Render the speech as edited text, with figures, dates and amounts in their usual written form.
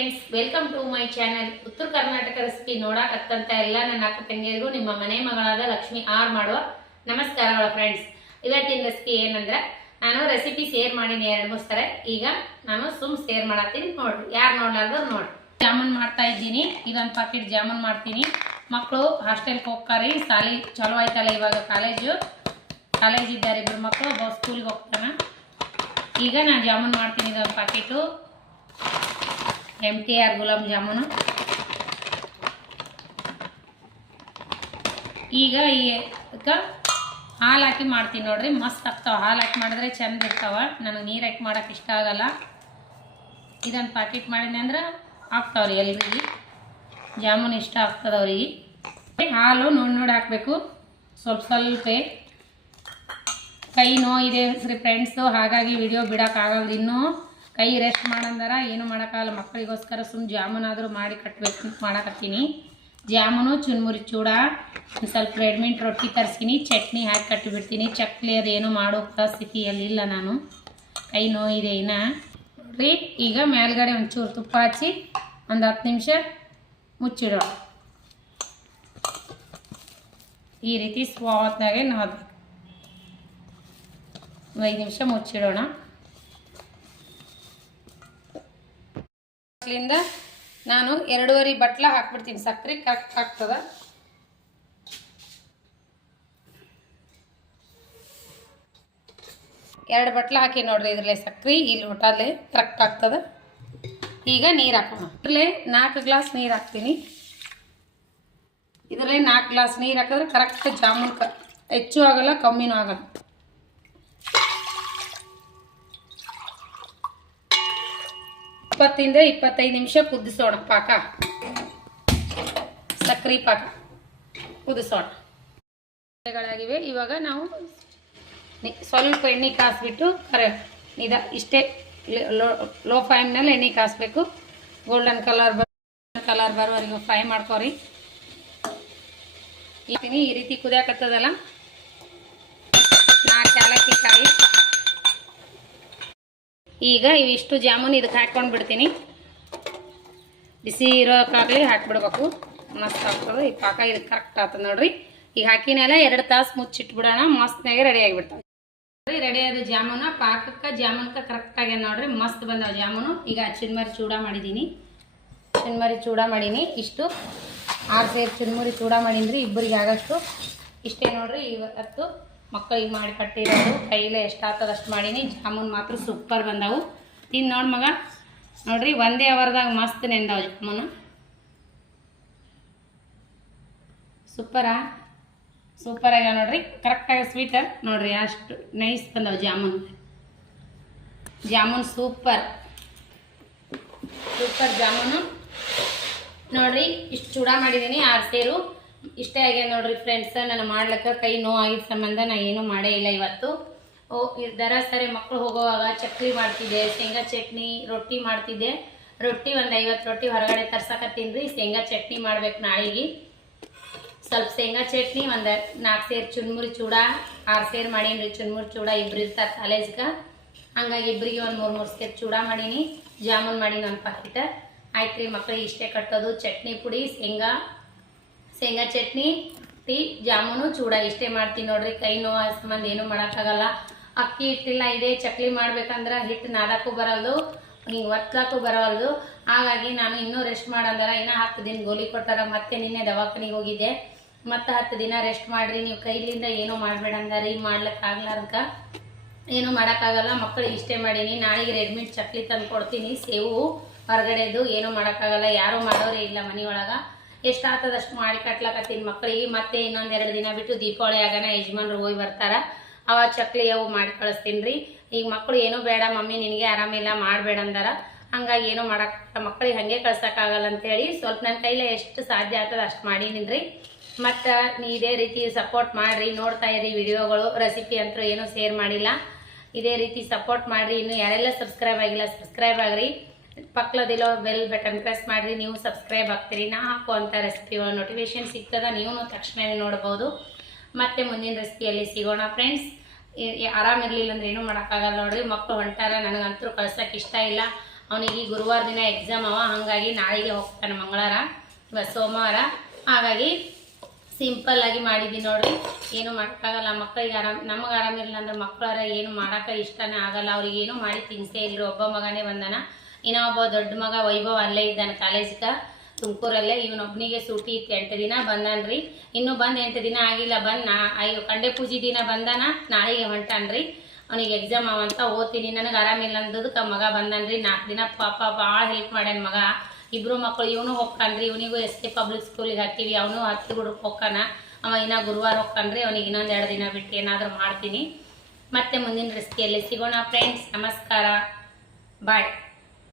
Friends, welcome to my channel. Uttara Karnataka recipe ನೋಡಕತ್ತಂತ ಎಲ್ಲ ನನ್ನ ಅಕ್ಕ ತಂಗಿಯರಿಗೂ ನಿಮ್ಮ ಮನೆ ಮಗಳಾದ ಲಕ್ಷ್ಮಿ ಆರ್ ಮಾಡುವ ನಮಸ್ಕಾರಗಳು ಫ್ರೆಂಡ್ಸ್. ಇವತ್ತಿನ ರೆಸಿಪಿ ಏನಂದ್ರೆ, ನಾನು ರೆಸಿಪಿ ಶೇರ್ ಮಾಡೀನಿ 2-3 ಸಲ. ಈಗ ನಾನು ಶೇರ್ ಮಾಡತ್ತೀನಿ, ನೋಡ್ರಿ. ಯಾರು ನೋಡ್ಲಾರ್ದು ನೋಡ್ರಿ. ಜಾಮೂನ್ ಮಾಡ್ತಾ ಇದ್ದೀನಿ. ಇದೊಂದು ಪಾಕೆಟ್ ಜಾಮೂನ್ ಮಾಡ್ತೀನಿ. ಮಕ್ಕಳು ಹಾಸ್ಟೆಲ್ಗೆ ಹೋಗ್ತಾರೆ. ಸಾಲಿ ಚಲೋ ಆಯ್ತಲ್ಲ, ಇವಾಗ ಕಾಲೇಜ್ ಇದ್ದಾರೆ. ಇಬ್ಬರು ಮಕ್ಕಳು, ಒಬ್ಬ ಸ್ಕೂಲ್ಗೆ ಹೋಗ್ತಾನೆ. ಈಗ ನಾನು ಜಾಮೂನ್ ಮಾಡ್ತೀನಿ. ಇದೊಂದು ಪಾಕೆಟು MTR ಗುಲಾಬ್ ಜಾಮೂನು. ಈಗ ಇದಕ್ಕೆ ಹಾಲು ಹಾಕಿ ಮಾಡ್ತೀನಿ ನೋಡ್ರಿ. ಮಸ್ತ್ ಆಗ್ತಾವ. ಹಾಲು ಹಾಕಿ ಮಾಡಿದ್ರೆ ಚಂದ ಇರ್ತಾವ. ನನಗೆ ನೀರು ಹಾಕಿ ಮಾಡೋಕೆ ಇಷ್ಟ ಆಗಲ್ಲ. ಇದೊಂದು ಪ್ಯಾಕೆಟ್ ಮಾಡಿದೆ ಅಂದ್ರೆ ಆಗ್ತಾವ್ರಿ ಎಲ್ರಿಗೆ. ಜಾಮೂನು ಇಷ್ಟ ಆಗ್ತದೆ ಅವ್ರಿಗೆ. ಹಾಲು ನೋಡಿ ಹಾಕಬೇಕು, ಸ್ವಲ್ಪ ಕೈ ನೋವಿದೆ ಸರಿ ಫ್ರೆಂಡ್ಸು, ಹಾಗಾಗಿ ವಿಡಿಯೋ ಬಿಡೋಕ್ಕಾಗಲ್ಲ. ಇನ್ನೂ ಕೈ ರೆಸ್ಟ್ ಮಾಡಂದಾರ, ಏನು ಮಾಡೋಕ್ಕಾಗಲ್ಲ. ಮಕ್ಕಳಿಗೋಸ್ಕರ ಜಾಮೂನಾದರೂ ಮಾಡಿ ಕಟ್ಟಬೇಕು ಮಾಡಕತ್ತೀನಿ. ಜಾಮೂನು, ಚುನ್ಮುರಿ ಚೂಡ, ಒಂದು ಸ್ವಲ್ಪ ರೆಡ್ಮಿಂಟ್ ರೊಟ್ಟಿ ತರಿಸ್ತೀನಿ, ಚಟ್ನಿ ಹಾಕಿ ಕಟ್ಟಿಬಿಡ್ತೀನಿ. ಚಕ್ಲಿ ಅದೇನು ಮಾಡೋ ಪರಿಸ್ಥಿತಿಯಲ್ಲಿ ಇಲ್ಲ ನಾನು. ಕೈ ನೋವಿದೆ ಇನ್ನು ನೋಡ್ರಿ. ಈಗ ಮೇಲ್ಗಡೆ ಒಂಚೂರು ತುಪ್ಪ ಹಚ್ಚಿ ಒಂದು 10 ನಿಮಿಷ ಮುಚ್ಚಿಡೋಣ. ಈ ರೀತಿ ಸ್ವಾತ್ನಾಗೆ ನಾದಬೇಕು. 5 ನಿಮಿಷ ಮುಚ್ಚಿಡೋಣ. ಅಲ್ಲಿಂದ ನಾನು 2.5 ಬಟ್ಲ ಹಾಕ್ಬಿಡ್ತೀನಿ. ಸಕ್ಕರೆ ಕರೆಕ್ಟ್ ಆಗ್ತದ. ಎರಡು ಬಟ್ಲ ಹಾಕಿ ನೋಡ್ರಿ. ಇದ್ರಲ್ಲೇ ಸಕ್ಕರೆ ಈ ಲೋಟಲ್ಲೇ ಕರೆಕ್ಟ್ ಆಗ್ತದ. ಈಗ ನೀರು ಹಾಕೋಣ. ಇದ್ರಲ್ಲೇ 4 ಗ್ಲಾಸ್ ನೀರು ಹಾಕ್ತೀನಿ. ಇದರಲ್ಲೇ 4 ಗ್ಲಾಸ್ ನೀರು ಹಾಕಿದ್ರೆ ಕರೆಕ್ಟ್ ಜಾಮೂನ್ ಹೆಚ್ಚು ಆಗಲ್ಲ, ಕಮ್ಮಿನೂ ಆಗಲ್ಲ. ಇಂದ 25 ನಿಮಿಷ ಕುದಿಸೋಣ. ಪಾಕ ಸಕ್ಕರೆ ಪಾಕ ಕುದಿಸೋಣ. ಇವಾಗ ನಾವು ಸ್ವಲ್ಪ ಎಣ್ಣೆ ಕಾಯಿಸ್ಬಿಟ್ಟು ಇಷ್ಟೇ ಲೋ ಫ್ಲೇಮ್ನಲ್ಲಿ ಎಣ್ಣೆ ಕಾಯಿಸ್ಬೇಕು. ಗೋಲ್ಡನ್ ಕಲರ್ ಬರೋವರೆಗೂ ಫ್ರೈ ಮಾಡ್ಕೋರಿ. ಈ ರೀತಿ ಕುದಿಯಾಕತ್ತದಲ್ಲ, 4 ಏಲಕ್ಕಿ ಕಾಯಿ. ಈಗ ಇವಿಷ್ಟು ಜಾಮೂನ್ ಇದಕ್ಕೆ ಹಾಕ್ಕೊಂಡು ಬಿಡ್ತೀನಿ. ಬಿಸಿ ಇರೋಕ್ಕಾಗಲಿ ಹಾಕ್ಬಿಡ್ಬೇಕು, ಮಸ್ತ್ ಆಗ್ತದೆ. ಈ ಪಾಕ ಇದಕ್ಕೆ ಕರೆಕ್ಟ್ ಆಗ್ತದೆ ನೋಡ್ರಿ. ಈಗ ಹಾಕಿನೆಲ್ಲ 2 ತಾಸು ಮುಚ್ಚಿಟ್ಬಿಡೋಣ. ಮಸ್ತ್ನಾಗೆ ರೆಡಿ ಆಗಿಬಿಡ್ತಾವೆ. ರೆಡಿ ಆದ ಜಾಮೂನ ಜಾಮೂನ್ಗೆ ಕರೆಕ್ಟ್ ಆಗ್ಯಾದ ನೋಡ್ರಿ. ಮಸ್ತ್ ಬಂದಾವ ಜಾಮೂನು. ಈಗ ಚುನ್ಮರಿ ಚೂಡ ಮಾಡಿದ್ದೀನಿ. ಚುನ್ಮರಿ ಚೂಡ ಮಾಡೀನಿ. ಇಷ್ಟು 6 ಸೇರು ಚುನ್ಮುರಿ ಚೂಡ ಮಾಡೀನಿ. ಇಬ್ಬರಿಗೆ ಆಗಷ್ಟು ಇಷ್ಟೇ ನೋಡ್ರಿ. ಇವತ್ತು ಮಕ್ಕಳಿಗೆ ಮಾಡಿ ಕಟ್ಟಿರೋದು. ಕೈಲೇ ಎಷ್ಟಾಗ್ತದೆ ಅಷ್ಟು ಮಾಡೀನಿ. ಜಾಮೂನ್ ಮಾತ್ರ ಸೂಪರ್ ಬಂದಾವು. ತಿಂದು ನೋಡಿ ಮಗ, ನೋಡ್ರಿ 1 ಅವರ್ದಾಗ ಮಸ್ತ್ ನೆಂದಾವು ಜಾಮೂನು. ಸೂಪರ್ ಆಗ್ಯಾವ ನೋಡ್ರಿ. ಕರೆಕ್ಟಾಗಿ ಸ್ವೀಟ್ ನೋಡ್ರಿ. ಅಷ್ಟು ನೈಸ್ ಬಂದಾವು ಜಾಮೂನ್ ಸೂಪರ್ ಜಾಮೂನು ನೋಡ್ರಿ. ಇಷ್ಟು ಚೂಡ ಮಾಡಿದ್ದೀನಿ 6 ಸೇರು. ಇಷ್ಟೇ ಆಗ್ಯಾದ ನೋಡ್ರಿ ಫ್ರೆಂಡ್ಸ್. ನಾನು ಮಾಡ್ಲಿಕ್ಕೆ ಕೈ ನೋವಾಗಿದ್ದ ಸಂಬಂಧ ನಾನು ಏನೂ ಮಾಡೇ ಇಲ್ಲ ಇವತ್ತು. ಸರಿ ಮಕ್ಕಳು ಹೋಗೋವಾಗ ಚಕ್ಲಿ ಮಾಡ್ತಿದ್ದೆ, ಶೇಂಗಾ ಚಟ್ನಿ, ರೊಟ್ಟಿ ಮಾಡ್ತಿದ್ದೆ. ರೊಟ್ಟಿ ಒಂದು 50 ರೊಟ್ಟಿ ಹೊರಗಡೆ ತರ್ಸಕತ್ತೀನಿ ರೀ. ಶೇಂಗಾ ಚಟ್ನಿ ಮಾಡ್ಬೇಕು ನಾಳೆಗೆ. ಸ್ವಲ್ಪ ಶೇಂಗಾ ಚಟ್ನಿ, ಒಂದು 4 ಸೇರು ಚುನ್ಮುರಿ ಚೂಡ, 6 ಸೇರು ಮಾಡೀನಿ ರೀ. ಚುನ್ಮುರಿ ಚೂಡ ಇಬ್ರು ಇರ್ತಾರೆ ಕಾಲೇಜ್ಗೆ, ಹಂಗಾಗಿ ಇಬ್ಬರಿಗೆ ಒಂದು 3 ಸೇರು ಚೂಡ ಮಾಡೀನಿ. ಜಾಮೂನ್ ಮಾಡೀನಿ 1 ಪಾಕೆಟ್. ಆಯ್ತು ರೀ, ಮಕ್ಕಳಿಗೆ ಇಷ್ಟೇ ಕಟ್ಟೋದು. ಚಟ್ನಿ ಪುಡಿ, ಶೇಂಗಾ ಚಟ್ನಿ, ಟೀ, ಜಾಮೂನು, ಚೂಡ ಇಷ್ಟೇ ಮಾಡ್ತೀನಿ ನೋಡ್ರಿ. ಕೈ ನೋವು ಸಂಬಂಧ ಏನೂ ಮಾಡೋಕ್ಕಾಗಲ್ಲ. ಅಕ್ಕಿ ಹಿಟ್ಟಿಲ್ಲ. ಇದೇ ಚಕ್ಲಿ ಮಾಡ್ಬೇಕಂದ್ರೆ ಹಿಟ್ಟು ನಾದಕ್ಕೂ ಬರಲ್ದು, ಹಿಂಗೆ ಒತ್ತಲಕ್ಕೂ ಬರವಲ್ದು. ಹಾಗಾಗಿ ನಾನು ಇನ್ನೂ ರೆಸ್ಟ್ ಮಾಡಂದಾರ. ಇನ್ನೂ 10 ದಿನ ಗೋಲಿ ಕೊಟ್ಟಾರ. ಮತ್ತೆ ನಿನ್ನೆ ದವಾಖಾನಿಗೆ ಹೋಗಿದ್ದೆ. ಮತ್ತೆ 10 ದಿನ ರೆಸ್ಟ್ ಮಾಡಿರಿ, ನೀವು ಕೈಲಿಂದ ಏನೂ ಮಾಡಬೇಡ ಅಂದಾರಿ. ಮಾಡ್ಲಿಕ್ಕಾಗ್ಲಾರ್ದಕ್ಕ ಏನೂ ಮಾಡೋಕ್ಕಾಗಲ್ಲ. ಮಕ್ಕಳಿಗೆ ಇಷ್ಟೇ ಮಾಡೀನಿ. ನಾಳೆಗೆ ರೆಡ್ಮಿಂಟ್ ಚಕ್ಲಿ ತಂದು ಕೊಡ್ತೀನಿ. ಸೇವು ಹೊರಗಡೆದು ಏನೂ ಮಾಡೋಕ್ಕಾಗಲ್ಲ. ಯಾರೂ ಮಾಡೋರೇ ಇಲ್ಲ ಮನೆಯೊಳಗೆ. ಎಷ್ಟಾಗ್ತದೆ ಅಷ್ಟು ಮಾಡಿ ಕಟ್ಲಕತ್ತೀನಿ ಮಕ್ಕಳಿಗೆ. ಮತ್ತೆ ಇನ್ನೊಂದು 2 ದಿನ ಬಿಟ್ಟು ದೀಪಾವಳಿ ಆಗೋಣ, ಯಜಮಾನ್ರು ಹೋಗಿ ಬರ್ತಾರ. ಅವ ಚಕ್ಲಿ ಅವು ಮಾಡಿ ಕಳಿಸ್ತೀನಿ ರೀ. ಈಗ ಮಕ್ಕಳು ಏನೂ ಬೇಡ ಮಮ್ಮಿ, ನಿನಗೆ ಆರಾಮಿಲ್ಲ, ಮಾಡಬೇಡ ಅಂದಾರ. ಹಂಗಾಗಿ ಏನೂ ಮಾಡೋಕ್ಕಾಗಲ್ಲ. ಮಕ್ಕಳಿಗೆ ಹಾಗೆ ಕಳ್ಸೋಕ್ಕಾಗಲ್ಲ ಅಂತೇಳಿ ಸ್ವಲ್ಪ ನನ್ನ ಕೈಲೇ ಎಷ್ಟು ಸಾಧ್ಯ ಆಗ್ತದೆ ಅಷ್ಟು ಮಾಡೀನಿ ರೀ. ಮತ್ತು ಇದೇ ರೀತಿ ಸಪೋರ್ಟ್ ಮಾಡಿರಿ. ನೋಡ್ತಾ ಇರಿ ವಿಡಿಯೋಗಳು. ರೆಸಿಪಿ ಅಂತೂ ಏನೂ ಶೇರ್ ಮಾಡಿಲ್ಲ. ಇದೇ ರೀತಿ ಸಪೋರ್ಟ್ ಮಾಡಿರಿ. ಇನ್ನೂ ಯಾರೆಲ್ಲ ಸಬ್ಸ್ಕ್ರೈಬ್ ಆಗಿಲ್ಲ ಸಬ್ಸ್ಕ್ರೈಬ್ ಆಗಿರಿ. ಪಕ್ಕದಲ್ಲಿರೋ ಬೆಲ್ ಬಟನ್ ಪ್ರೆಸ್ ಮಾಡಿರಿ. ನೀವು ಸಬ್ಸ್ಕ್ರೈಬ್ ಆಗ್ತೀರಿ. ನಾ ಹಾಕುವಂಥ ರೆಸಿಪಿಗಳು ನೋಟಿಫಿಕೇಶನ್ ಸಿಗ್ತದೆ, ನೀವು ತಕ್ಷಣವೇ ನೋಡ್ಬೋದು. ಮತ್ತೆ ಮುಂದಿನ ರೆಸಿಪಿಯಲ್ಲಿ ಸಿಗೋಣ ಫ್ರೆಂಡ್ಸ್. ಆರಾಮಿರಲಿಲ್ಲ ಅಂದ್ರೆ ಏನೂ ಮಾಡೋಕ್ಕಾಗಲ್ಲ ನೋಡ್ರಿ. ಮಕ್ಕಳು ಹೊಂಟಾರ, ನನಗಂತೂ ಕಳ್ಸೋಕೆ ಇಷ್ಟ ಇಲ್ಲ. ಅವನಿಗೆ ಗುರುವಾರ ದಿನ ಎಕ್ಸಾಮ್ ಅವ, ಹಾಗಾಗಿ ನಾಳೆಗೆ ಹೋಗ್ತಾನೆ ಮಂಗಳವಾರ, ಇವತ್ತು ಸೋಮವಾರ. ಹಾಗಾಗಿ ಸಿಂಪಲ್ ಆಗಿ ಮಾಡಿದ್ದೀನಿ ನೋಡ್ರಿ. ಏನು ಮಾಡೋಕ್ಕಾಗಲ್ಲ, ಮಕ್ಕಳಿಗೆ ನಮಗೆ ಆರಾಮಿರಲಿಲ್ಲ ಅಂದ್ರೆ ಮಕ್ಕಳಾರ ಏನು ಮಾಡೋಕೆ ಇಷ್ಟನೇ ಆಗಲ್ಲ. ಅವ್ರಿಗೆ ಏನು ಮಾಡಿ ತಿನ್ಸೇ ಇಲ್ರಿ. ಒಬ್ಬ ಮಗನೇ ಬಂದಾನ, ಇನ್ನೊಬ್ಬ ದೊಡ್ಡ ಮಗ ವೈಭವ್ ಅಲ್ಲೇ ಇದ್ದಾನೆ ಕಾಲೇಜ್ಗೆ ತುಮಕೂರಲ್ಲೇ. ಇವನೊಬ್ಬನಿಗೆ ಸೂಟಿ ಇತ್ತು, 8 ದಿನ ಬಂದಾನ್ರಿ. ಇನ್ನೂ ಬಂದು 8 ದಿನ ಆಗಿಲ್ಲ. ಕಂಡೆ ಪೂಜೆ ದಿನ ಬಂದಾನ, ನಾಳೆಗೆ ಹೊಂಟಾನ್ರಿ. ಅವನಿಗೆ ಎಕ್ಸಾಮ್ ಅವಂತ ಓದ್ತೀನಿ, ನನಗೆ ಆರಾಮಿಲ್ಲ ಅಂದದಕ್ಕೆ ಮಗ ಬಂದಾನ್ರಿ. 4 ದಿನ ಪಾಪ ಭಾಳ ಹೆಲ್ಪ್ ಮಾಡ್ಯಾನ ಮಗ. ಇಬ್ಬರು ಮಕ್ಕಳು, ಇವನು ಹೋಗ್ತಾನ್ರಿ, ಇವನಿಗೂ ಎಸ್ ಕೆ ಪಬ್ಲಿಕ್ ಸ್ಕೂಲಿಗೆ ಹಾಕಿವಿ. ಅವನು ಹತ್ತಿ ಗುಡಕ್ಕೆ ಹೋಗ್ತಾನ, ಅವ ಇನ್ನ ಗುರುವಾರ ಹೋಗ್ತಾನ್ರಿ. ಅವನಿಗೆ ಇನ್ನೊಂದು 2 ದಿನ ಬಿಟ್ಟು ಏನಾದರೂ ಮಾಡ್ತೀನಿ. ಮತ್ತೆ ಮುಂದಿನ ರೆಸಿಪಿಯಲ್ಲಿ ಸಿಗೋಣ ಫ್ರೆಂಡ್ಸ್. ನಮಸ್ಕಾರ, ಬಾಯ್.